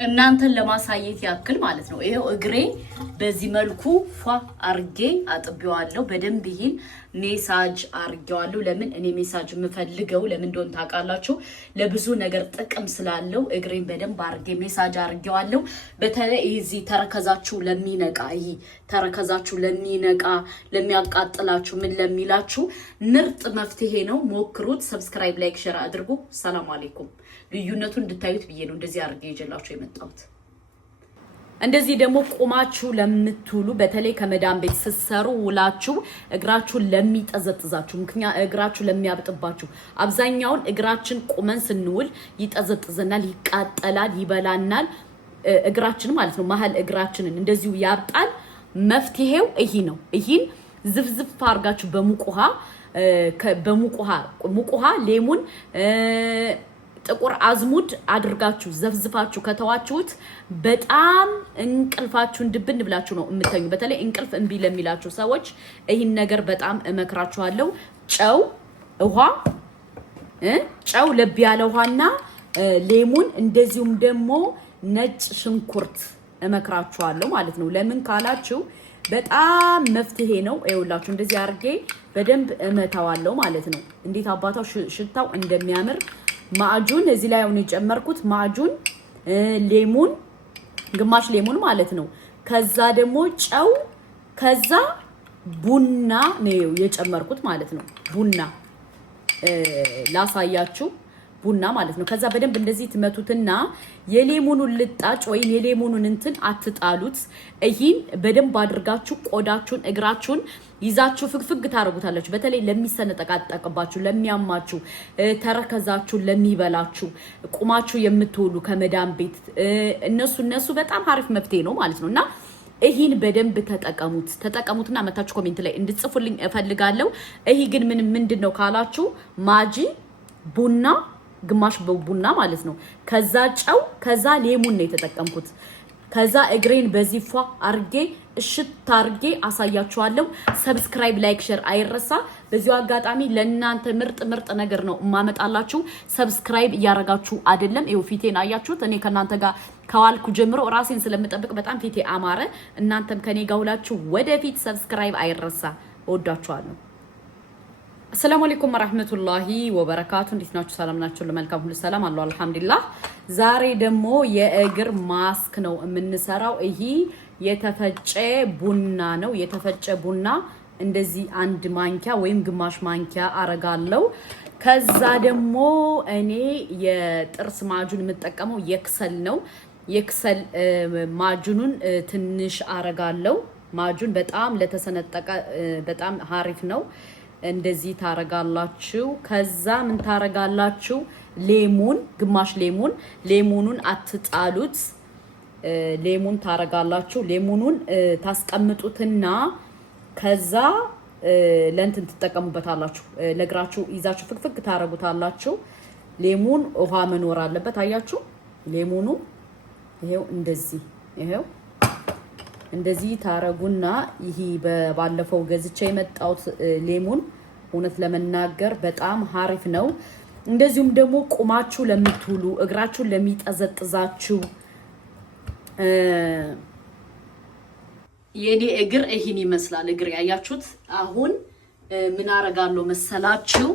እናንተን ለማሳየት ያክል ማለት ነው። ይሄው እግሬ በዚህ መልኩ ፏ አርጌ አጥቢዋለሁ። በደንብ ይሄን ሜሳጅ አርጌዋለሁ። ለምን እኔ ሜሳጅ የምፈልገው ለምን እንደሆነ ታውቃላችሁ? ለብዙ ነገር ጥቅም ስላለው እግሬን በደንብ አርጌ ሜሳጅ አርጌዋለሁ። በተለይ እዚህ ተረከዛችሁ ለሚነቃ ተረከዛችሁ ለሚነቃ ለሚያቃጥላችሁ ምን ለሚላችሁ ምርጥ መፍትሄ ነው። ሞክሩት። ሰብስክራይብ፣ ላይክ፣ ሼር አድርጉ። ሰላም አለይኩም። ልዩነቱን እንድታዩት ብዬ ነው እንደዚህ አርጌ ይዤላችሁ የመጣሁት። እንደዚህ ደግሞ ቆማችሁ ለምትውሉ በተለይ ከመዳም ቤት ስትሰሩ ውላችሁ እግራችሁን ለሚጠዘጥዛችሁ ምክንያት እግራችሁ ለሚያብጥባችሁ አብዛኛውን እግራችን ቆመን ስንውል ይጠዘጥዘናል፣ ይቃጠላል፣ ይበላናል እግራችን ማለት ነው። መሀል እግራችንን እንደዚሁ ያብጣል። መፍትሄው ይሄ ነው። ይሄን ዝፍዝፍ አርጋችሁ በሙቅ ውሃ ሌሙን ጥቁር አዝሙድ አድርጋችሁ ዘፍዝፋችሁ ከተዋችሁት በጣም እንቅልፋችሁን ድብን ብላችሁ ነው የምትተኙ። በተለይ እንቅልፍ እምቢ ለሚላችሁ ሰዎች ይሄን ነገር በጣም እመክራችኋለሁ። ጨው ለብ ያለ ውሃና ሌሙን እንደዚሁም ደግሞ ነጭ ሽንኩርት እመክራችኋለሁ ማለት ነው። ለምን ካላችሁ በጣም መፍትሄ ነው። ይኸውላችሁ እንደዚህ አርጌ በደንብ እመታዋለሁ ማለት ነው። እንዴት አባታው ሽታው እንደሚያምር ማጁን እዚህ ላይ አሁን የጨመርኩት ማጁን ሌሙን ግማሽ ሌሙን ማለት ነው። ከዛ ደግሞ ጨው ከዛ ቡና ነው የጨመርኩት ማለት ነው። ቡና ላሳያችሁ ቡና ማለት ነው። ከዛ በደንብ እንደዚህ ትመቱትና የሌሙኑን ልጣጭ ወይ የሌሙኑን እንትን አትጣሉት። ይሄን በደንብ አድርጋችሁ ቆዳችሁን እግራችሁን ይዛችሁ ፍግፍግ ታረጉታላችሁ። በተለይ ለሚሰነጠቃጠቅባችሁ፣ ለሚያማችሁ፣ ተረከዛችሁ ለሚበላችሁ፣ ቁማችሁ የምትውሉ ከመዳም ቤት እነሱ በጣም አሪፍ መፍትሄ ነው ማለት ነውና ይሄን በደንብ ተጠቀሙትና መታችሁ ኮሜንት ላይ እንድጽፉልኝ እፈልጋለሁ። ይሄ ግን ምንድነው ካላችሁ ማጂ ቡና ግማሽ ቡና ማለት ነው። ከዛ ጨው ከዛ ሌሙን ነው የተጠቀምኩት። ከዛ እግሬን በዚህ ፏ አርጌ እሽት አርጌ አሳያችኋለሁ። ሰብስክራይብ፣ ላይክ፣ ሼር አይረሳ። በዚሁ አጋጣሚ ለእናንተ ምርጥ ነገር ነው ማመጣላችሁ። ሰብስክራይብ እያረጋችሁ አይደለም። ይኸው ፊቴን አያችሁት። እኔ ከናንተ ጋር ከዋልኩ ጀምሮ ራሴን ስለምጠብቅ በጣም ፊቴ አማረ። እናንተም ከኔ ጋር ሁላችሁ ወደፊት ሰብስክራይብ አይረሳ። እወዳችኋለሁ። السلام عليكم ورحمة الله وبركاته. እንዴት ናችሁ? ሰላም ናችሁ? ለመልካም ሁሉ ሰላም አለው አልহামዱሊላህ። ዛሬ ደግሞ የእግር ማስክ ነው የምንሰራው። ይሄ የተፈጨ ቡና ነው። የተፈጨ ቡና እንደዚህ አንድ ማንኪያ ወይም ግማሽ ማንኪያ አረጋለሁ። ከዛ ደግሞ እኔ የጥርስ ማጁን የምጠቀመው የክሰል ነው። የክሰል ማጁኑን ትንሽ አረጋለሁ። ማጁን በጣም ለተሰነጠቀ በጣም አሪፍ ነው። እንደዚህ ታረጋላችሁ። ከዛ ምን ታረጋላችሁ? ሌሙን ግማሽ ሌሙኑን አትጣሉት። ሌሙን ታረጋላችሁ። ሌሙኑን ታስቀምጡትና ከዛ ለእንትን ትጠቀሙበታላችሁ። ለግራችሁ ይዛችሁ ፍክፍክ ታረጉታላችሁ። ሌሙን ውሃ መኖር አለበት። አያችሁ ሌሙኑ ይሄው እንደዚህ ታረጉና ይሄ በባለፈው ገዝቼ የመጣሁት ሌሙን እውነት ለመናገር በጣም አሪፍ ነው። እንደዚሁም ደግሞ ቁማችሁ ለምትውሉ እግራችሁን ለሚጠዘጥዛችሁ የኔ እግር ይሄን ይመስላል። እግር ያያችሁት። አሁን ምን አረጋለሁ መሰላችሁ?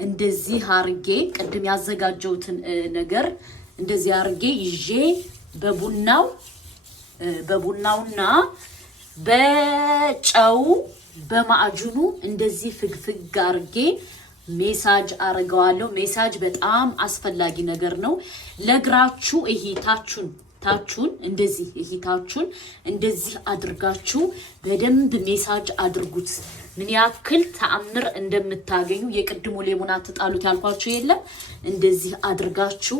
እንደዚህ አርጌ ቅድም ያዘጋጀሁትን ነገር እንደዚህ አርጌ ይዤ በቡናውና በጨው በማዕጁኑ እንደዚህ ፍግፍግ አርጌ ሜሳጅ አረጋዋለሁ። ሜሳጅ በጣም አስፈላጊ ነገር ነው ለግራችሁ። ታቹን እንደዚህ አድርጋችሁ በደንብ ሜሳጅ አድርጉት። ምን ያክል ተአምር እንደምታገኙ የቅድሙ ሌሙን አትጣሉት ያልኳችሁ የለም። እንደዚህ አድርጋችሁ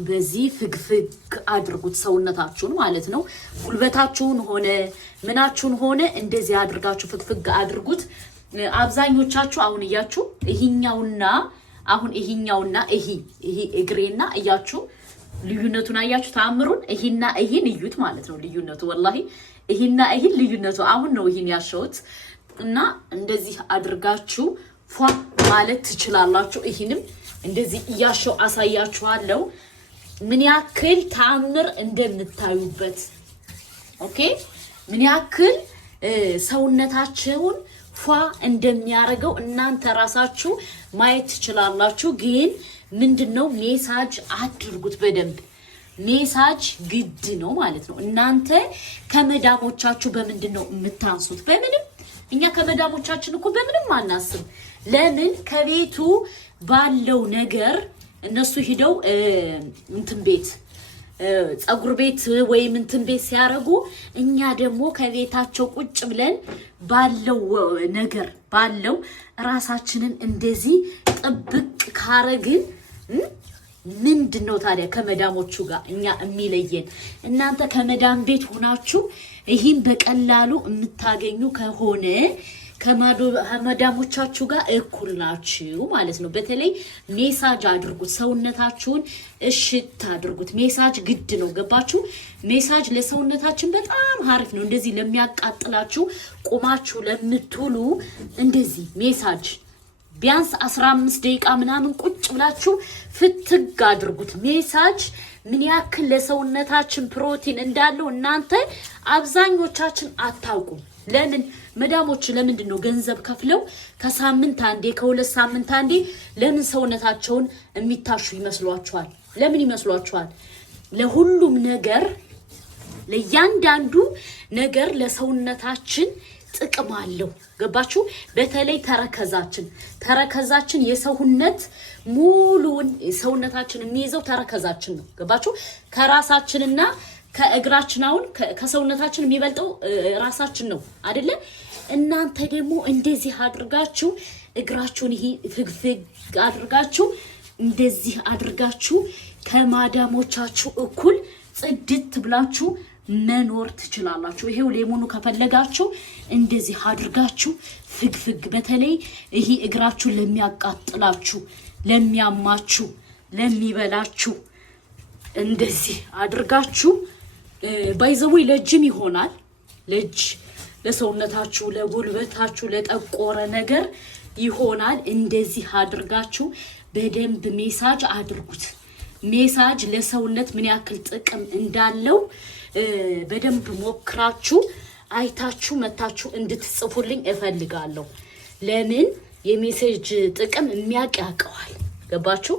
በዚህ ፍግፍግ አድርጉት ሰውነታችሁን ማለት ነው። ጉልበታችሁን ሆነ ምናችሁን ሆነ እንደዚህ አድርጋችሁ ፍግፍግ አድርጉት። አብዛኞቻችሁ አሁን እያችሁ ይሄኛውና ይሄ እግሬና እያችሁ ልዩነቱን አያችሁ ተአምሩን። ይሄና ይሄን እዩት ማለት ነው ልዩነቱ። ወላሂ ይሄና ይሄን ልዩነቱ አሁን ነው ይሄን ያሸውት እና እንደዚህ አድርጋችሁ ፏ ማለት ትችላላችሁ። ይሄንም እንደዚህ እያሸው አሳያችኋለሁ። ምን ያክል ታምር እንደምታዩበት ኦኬ ምን ያክል ሰውነታችሁን ፏ እንደሚያረጋው እናንተ ራሳችሁ ማየት ትችላላችሁ ግን ምንድነው ሜሳጅ አድርጉት በደንብ ሜሳጅ ግድ ነው ማለት ነው እናንተ ከመዳሞቻችሁ በምንድነው የምታንሱት በምንም እኛ ከመዳሞቻችን እኮ በምንም አናስብ ለምን ከቤቱ ባለው ነገር እነሱ ሄደው እንትን ቤት ጸጉር ቤት ወይም እንትን ቤት ሲያረጉ እኛ ደግሞ ከቤታቸው ቁጭ ብለን ባለው ነገር ባለው ራሳችንን እንደዚህ ጥብቅ ካረግን ምንድነው ታዲያ ከመዳሞቹ ጋር እኛ የሚለየን እናንተ ከመዳም ቤት ሆናችሁ ይሄን በቀላሉ የምታገኙ ከሆነ ከመዳሞቻችሁ ጋር እኩል ናችሁ ማለት ነው በተለይ ሜሳጅ አድርጉት ሰውነታችሁን እሽት አድርጉት ሜሳጅ ግድ ነው ገባችሁ ሜሳጅ ለሰውነታችን በጣም አሪፍ ነው እንደዚህ ለሚያቃጥላችሁ ቆማችሁ ለምትውሉ እንደዚህ ሜሳጅ ቢያንስ 15 ደቂቃ ምናምን ቁጭ ብላችሁ ፍትግ አድርጉት ሜሳጅ ምን ያክል ለሰውነታችን ፕሮቲን እንዳለው እናንተ አብዛኞቻችን አታውቁም ለምን መዳሞች ለምንድነው ገንዘብ ከፍለው ከሳምንት አንዴ ከሁለት ሳምንት አንዴ ለምን ሰውነታቸውን የሚታሹ ይመስሏችኋል ለምን ይመስሏችኋል ለሁሉም ነገር ለያንዳንዱ ነገር ለሰውነታችን ጥቅም አለው ገባችሁ በተለይ ተረከዛችን የሰውነት ሙሉን ሰውነታችን የሚይዘው ተረከዛችን ነው ገባችሁ ከራሳችንና ከእግራችን አሁን ከሰውነታችን የሚበልጠው ራሳችን ነው አይደለ እናንተ ደግሞ እንደዚህ አድርጋችሁ እግራችሁን ይሄ ፍግፍግ አድርጋችሁ እንደዚህ አድርጋችሁ ከማዳሞቻችሁ እኩል ጽድት ብላችሁ መኖር ትችላላችሁ ይሄው ሌሞኑ ከፈለጋችሁ እንደዚህ አድርጋችሁ ፍግፍግ በተለይ ይሄ እግራችሁን ለሚያቃጥላችሁ ለሚያማችሁ ለሚበላችሁ እንደዚህ አድርጋችሁ ባይዘውይ ለጅም ይሆናል ለጅ ለሰውነታችሁ ለጉልበታችሁ ለጠቆረ ነገር ይሆናል እንደዚህ አድርጋችሁ በደንብ ሜሳጅ አድርጉት ሜሳጅ ለሰውነት ምን ያክል ጥቅም እንዳለው በደንብ ሞክራችሁ አይታችሁ መታችሁ እንድትጽፉልኝ እፈልጋለሁ ለምን የሜሴጅ ጥቅም የሚያቅ ያቀዋል ገባችሁ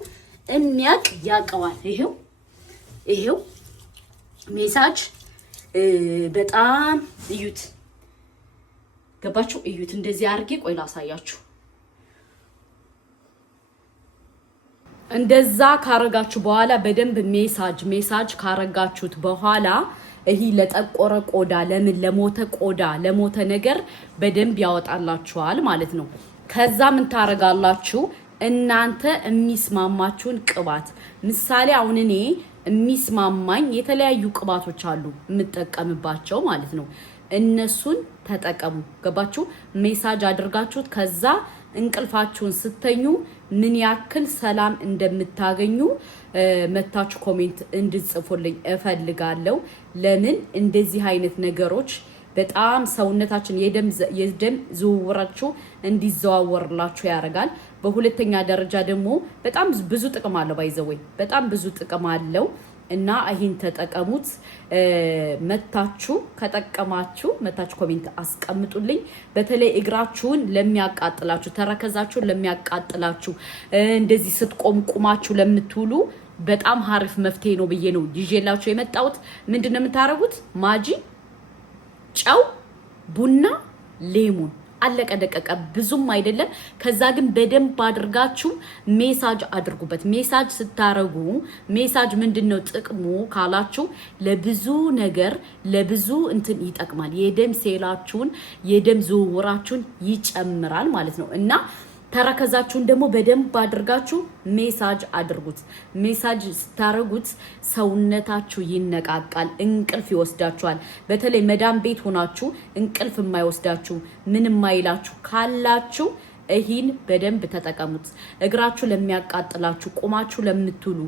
የሚያቅ ያቀዋል ይሄው ሜሳጅ በጣም እዩት ገባችሁ እዩት እንደዚህ አርጌ ቆይ ላሳያችሁ እንደዛ ካረጋችሁ በኋላ በደንብ ሜሳጅ ካረጋችሁት በኋላ ይሄ ለጠቆረ ቆዳ ለምን ለሞተ ቆዳ ለሞተ ነገር በደንብ ያወጣላችኋል ማለት ነው ከዛ ምን ታረጋላችሁ እናንተ የሚስማማችሁን ቅባት ምሳሌ አሁን እኔ የሚስማማኝ የተለያዩ ቅባቶች አሉ የምጠቀምባቸው ማለት ነው እነሱን ተጠቀሙ ገባችሁ ሜሳጅ አድርጋችሁት ከዛ እንቅልፋችሁን ስተኙ ምን ያክል ሰላም እንደምታገኙ መታችሁ ኮሜንት እንድጽፉልኝ እፈልጋለሁ ለምን እንደዚህ አይነት ነገሮች በጣም ሰውነታችን የደም ዝውውራችሁ እንዲዘዋወርላችሁ ያረጋል በሁለተኛ ደረጃ ደግሞ በጣም ብዙ ጥቅም አለው ባይዘወይ በጣም ብዙ ጥቅም አለው እና ይሄን ተጠቀሙት መታችሁ ከጠቀማችሁ መታችሁ ኮሜንት አስቀምጡልኝ በተለይ እግራችሁን ለሚያቃጥላችሁ ተረከዛችሁን ለሚያቃጥላችሁ እንደዚህ ስትቆምቁማችሁ ለምትውሉ በጣም አሪፍ መፍትሄ ነው ብዬ ነው ይዤላችሁ የመጣሁት ምንድነው የምታረጉት ማጂ ጨው ቡና ሌሞን አለቀ ደቀቀ ብዙም አይደለም ከዛ ግን በደንብ አድርጋችሁ ሜሳጅ አድርጉበት ሜሳጅ ስታረጉ ሜሳጅ ምንድነው ጥቅሙ ካላችሁ ለብዙ ነገር ለብዙ እንትን ይጠቅማል የደም ሴላችሁን የደም ዝውውራችሁን ይጨምራል ማለት ነው እና ተረከዛችሁን ደግሞ በደንብ አድርጋችሁ ሜሳጅ አድርጉት ሜሳጅ ስታረጉት ሰውነታችሁ ይነቃቃል እንቅልፍ ይወስዳችኋል በተለይ መዳም ቤት ሆናችሁ እንቅልፍ የማይወስዳችሁ ምንም ማይላችሁ ካላችሁ ይሄን በደንብ ተጠቀሙት እግራችሁ ለሚያቃጥላችሁ ቆማችሁ ለምትሉ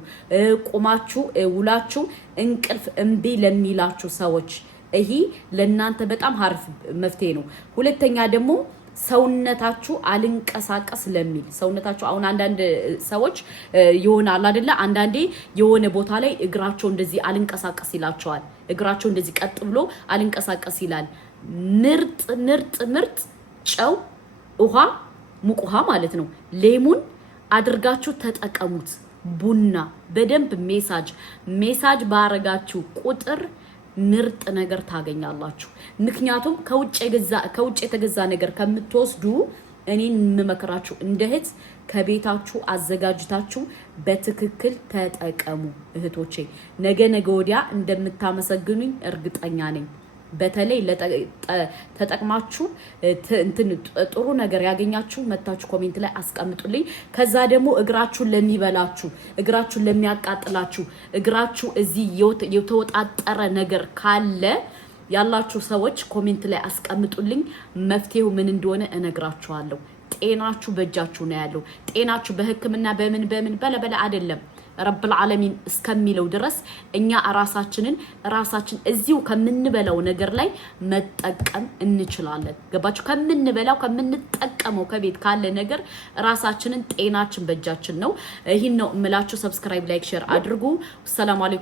ቆማችሁ ውላችሁ እንቅልፍ እምቢ ለሚላችሁ ሰዎች ይሄ ለእናንተ በጣም አሪፍ መፍትሄ ነው ሁለተኛ ደግሞ ሰውነታችሁ አልንቀሳቀስ ለሚል ሰውነታችሁ አሁን አንዳንድ ሰዎች ይሆናል አይደለ አንዳንዴ የሆነ ቦታ ላይ እግራቸው እንደዚህ አልንቀሳቀስ ይላቸዋል እግራቸው እንደዚህ ቀጥ ብሎ አልንቀሳቀስ ይላል ምርጥ ጨው ውሃ ሙቅ ውሃ ማለት ነው ሌሙን አድርጋችሁ ተጠቀሙት ቡና በደንብ ሜሳጅ ባረጋችሁ ቁጥር ምርጥ ነገር ታገኛላችሁ ምክንያቱም ከውጭ የተገዛ ነገር ከምትወስዱ እኔን መመከራችሁ እንደህት ከቤታችሁ አዘጋጅታችሁ በትክክል ተጠቀሙ እህቶቼ ነገ ወዲያ እንደምታመሰግኑኝ እርግጠኛ ነኝ በተለይ ተጠቅማችሁ ጥሩ ነገር ያገኛችሁ መታችሁ ኮሜንት ላይ አስቀምጡልኝ ከዛ ደግሞ እግራችሁን ለሚበላችሁ እግራችሁን ለሚያቃጥላችሁ እግራችሁ እዚህ የተወጣጠረ ነገር ካለ ያላችሁ ሰዎች ኮሜንት ላይ አስቀምጡልኝ መፍትሄው ምን እንደሆነ እነግራችኋለሁ ጤናችሁ በእጃችሁ ነው ያለው ጤናችሁ በህክምና በምን በለበለ አይደለም ረብ العالمين እስከሚለው ድረስ እኛ ራሳችን እዚሁ ከምንበላው ነገር ላይ መጠቀም እንችላለን ገባችሁ ከምንጠቀመው ከቤት ካለ ነገር ራሳችንን ጤናችን በእጃችን ነው ይሄን ነው እምላችሁ ሰብስክራይብ ላይክ ሼር አድርጉ ሰላም አለይኩም